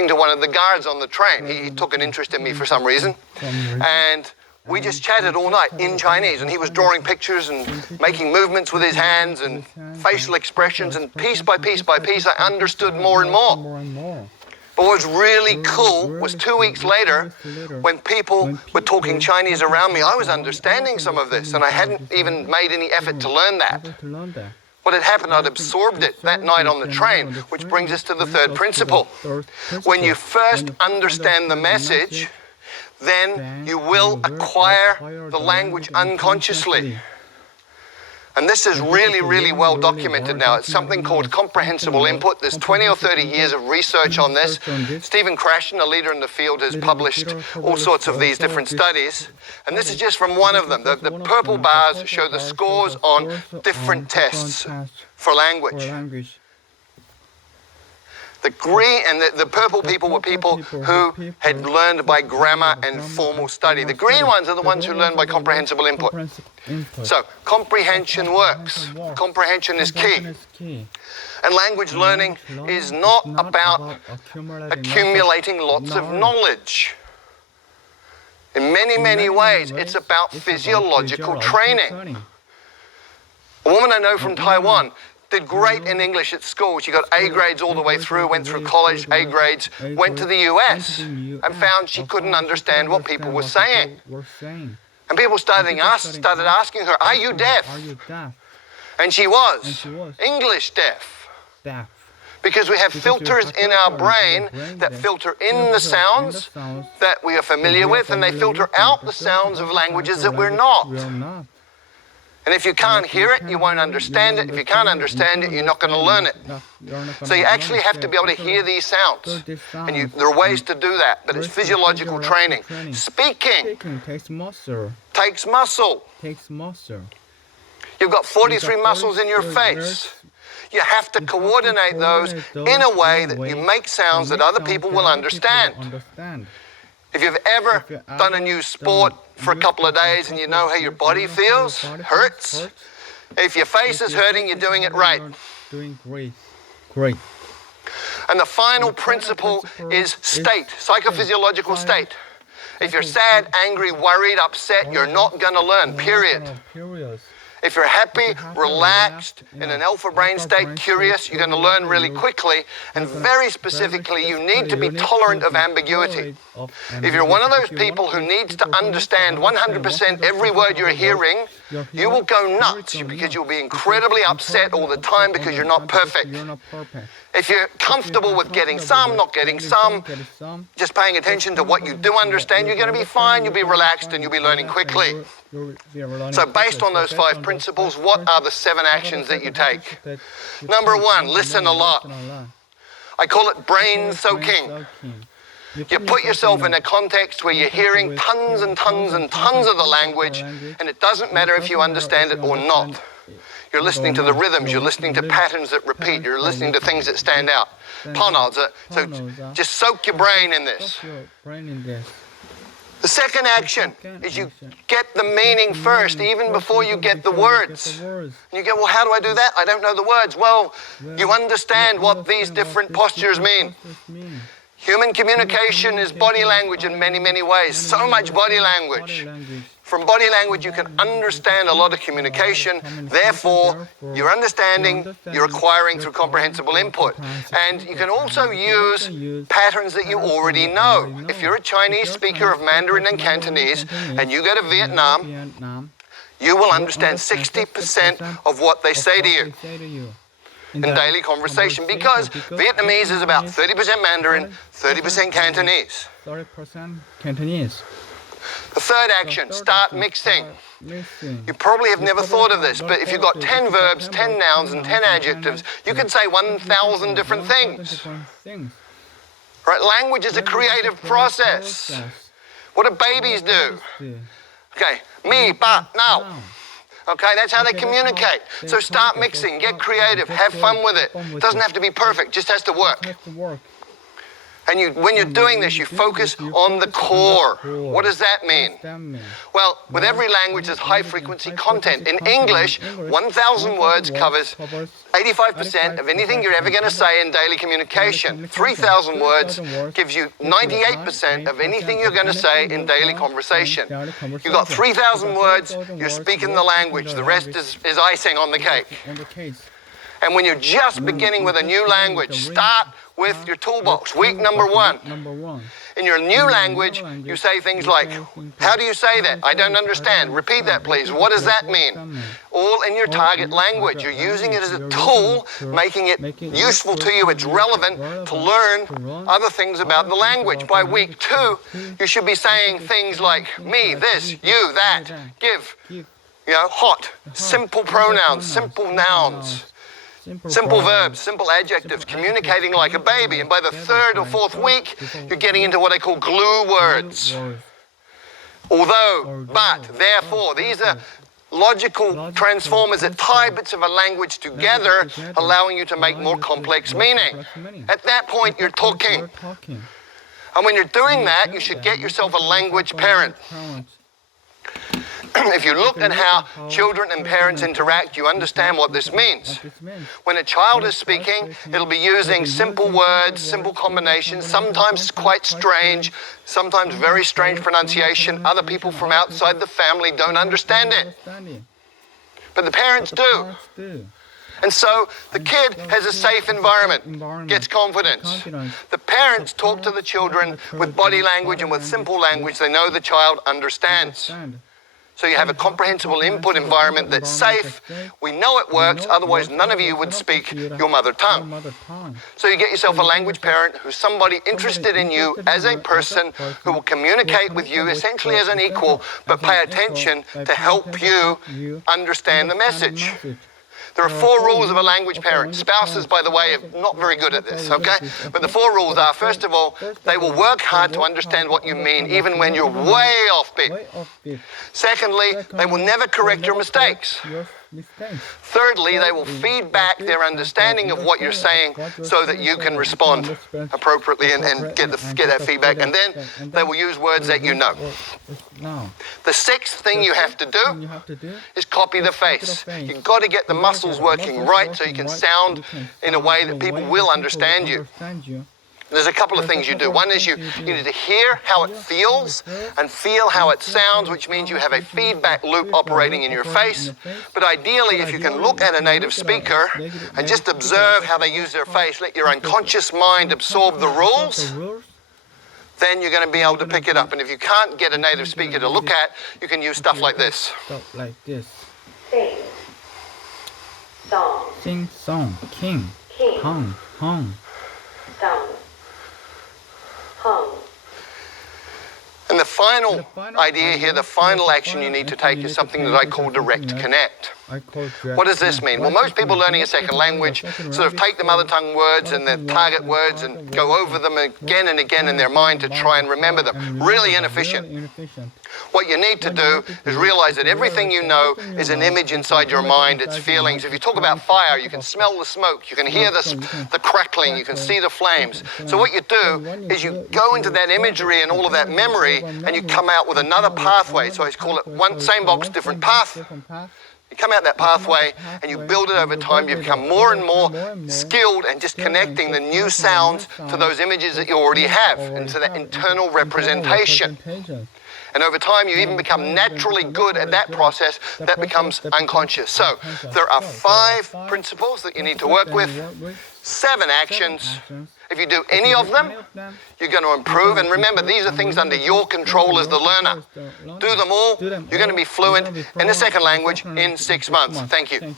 talking to one of the guards on the train. He took an interest in me for some reason. And we just chatted all night in Chinese, and he was drawing pictures and making movements with his hands and facial expressions, and piece by piece by piece, I understood more and more. But what was really cool was 2 weeks later, when people were talking Chinese around me, I was understanding some of this, and I hadn't even made any effort to learn that. What had happened, I'd absorbed it that night on the train, which brings us to the third principle. When you first understand the message, then you will acquire the language unconsciously. And this is really, really well documented now. It's something called comprehensible input. There's 20 or 30 years of research on this. Stephen Krashen, a leader in the field, has published all sorts of these different studies. And this is just from one of them. The purple bars show the scores on different tests for language. The green and the purple people were people who had learned by grammar and formal study. The green ones are the ones who learned by comprehensible input. So comprehension works. Comprehension is key. And language learning is not about accumulating lots of knowledge. In many, many ways, it's about physiological training. A woman I know from Taiwan did great in English at school. She got A grades all the way through, went through college, A grades, went to the US and found she couldn't understand what people were saying. And people started asking her, "Are you deaf?" And she was English deaf. Because we have filters in our brain that filter in the sounds that we are familiar with, and they filter out the sounds of languages that we're not. And if you can't hear it, you won't understand it. If you can't understand it, you're not going to learn it. So you actually have to be able to hear these sounds. And there are ways to do that, but it's physiological training. Speaking takes muscle. You've got 43 muscles in your face. You have to coordinate those in a way that you make sounds that other people will understand. If you've ever done a new sport for a couple of days and you know how your body feels, hurts. If your face is hurting, you're doing it right. Doing great. And the final principle is state, psychophysiological state. If you're sad, angry, worried, upset, you're not going to learn, period. If you're happy, relaxed, in an alpha brain state, curious, you're going to learn really quickly. And very specifically, you need to be tolerant of ambiguity. If you're one of those people who needs to understand 100% every word you're hearing, you will go nuts because you'll be incredibly upset all the time because you're not perfect. If you're comfortable with getting some, not getting some, just paying attention to what you do understand, you're going to be fine, you'll be relaxed, and you'll be learning quickly. So based on those 5 principles, what are the 7 actions that you take? Number 1, listen a lot. I call it brain soaking. You put yourself in a context where you're hearing tons and tons and tons of the language, and it doesn't matter if you understand it or not. You're listening to the rhythms, you're listening to patterns that repeat, you're listening to things that stand out. So just soak your brain in this. The second action is you get the meaning first, even before you get the words. And you go, well, how do I do that? I don't know the words. Well, you understand what these different postures mean. Human communication is body language in many, many ways. So much body language. From body language, you can understand a lot of communication. Therefore, you're understanding, you're acquiring through comprehensible input. And you can also use patterns that you already know. If you're a Chinese speaker of Mandarin and Cantonese, and you go to Vietnam, you will understand 60% of what they say to you in daily conversation, because Vietnamese is about 30% Mandarin, 30% Cantonese. 30% Cantonese. The third action, start mixing. You probably have never thought of this, but if you've got 10 verbs, 10 nouns, and 10 adjectives, you can say 1,000 different things. Right? Language is a creative process. What do babies do? Okay, me, ba, now. Okay, that's how they communicate. So start mixing, get creative, have fun with it. It doesn't have to be perfect, just has to work. And when you're doing this, you focus on the core. What does that mean? Well, with every language, there's high-frequency content. In English, 1,000 words covers 85% of anything you're ever going to say in daily communication. 3,000 words gives you 98% of anything you're going to say in daily conversation. You've got 3,000 words, you're speaking the language. The rest is icing on the cake. And when you're just beginning with a new language, start with your toolbox. Week number 1. In your new language, you say things like, how do you say that? I don't understand. Repeat that, please. What does that mean? All in your target language. You're using it as a tool, making it useful to you. It's relevant to learn other things about the language. By week 2, you should be saying things like me, this, you, that, give, hot, simple pronouns, simple nouns. Simple verbs, simple adjectives, communicating like a baby. And by the 3rd or 4th week, you're getting into what I call glue words. Although, but, therefore, these are logical transformers that tie bits of a language together, allowing you to make more complex meaning. At that point, you're talking. And when you're doing that, you should get yourself a language parent. If you look at how children and parents interact, you understand what this means. When a child is speaking, it'll be using simple words, simple combinations, sometimes quite strange, sometimes very strange pronunciation. Other people from outside the family don't understand it. But the parents do. And so the kid has a safe environment, gets confidence. The parents talk to the children with body language and with simple language they know the child understands. So you have a comprehensible input environment that's safe. We know it works, otherwise none of you would speak your mother tongue. So you get yourself a language parent who's somebody interested in you as a person who will communicate with you essentially as an equal, but pay attention to help you understand the message. There are 4 rules of a language parent. Spouses, by the way, are not very good at this, okay? But the 4 rules are, first of all, they will work hard to understand what you mean, even when you're way off beat. Secondly, they will never correct your mistakes. Thirdly, they will feed back their understanding of what you're saying so that you can respond appropriately and get that feedback. And then they will use words that you know. The 6th thing you have to do is copy the face. You've got to get the muscles working right so you can sound in a way that people will understand you. There's a couple of things you do. One is you need to hear how it feels and feel how it sounds, which means you have a feedback loop operating in your face. But ideally, if you can look at a native speaker and just observe how they use their face, let your unconscious mind absorb the rules, then you're going to be able to pick it up. And if you can't get a native speaker to look at, you can use stuff like this. Sing. Song. Sing, song, king, hung, hung. Sung. Hung. And the final idea here, the final action you need to take is something that I call direct connect. What does this mean? Well, most people learning a second language sort of take the mother tongue words and the target words and go over them again and again in their mind to try and remember them. Really inefficient. What you need to do is realize that everything you know is an image inside your mind, it's feelings. If you talk about fire, you can smell the smoke, you can hear the crackling, you can see the flames. So what you do is you go into that imagery and all of that memory and you come out with another pathway. So I call it same box, different path. You come out that pathway and you build it over time. You become more and more skilled and just connecting the new sounds to those images that you already have and to that internal representation. And over time, you even become naturally good at that process that becomes unconscious. So there are 5 principles that you need to work with, 7 actions. If you do any of them, you're going to improve. And remember, these are things under your control as the learner. Do them all, you're going to be fluent in a second language in 6 months. Thank you.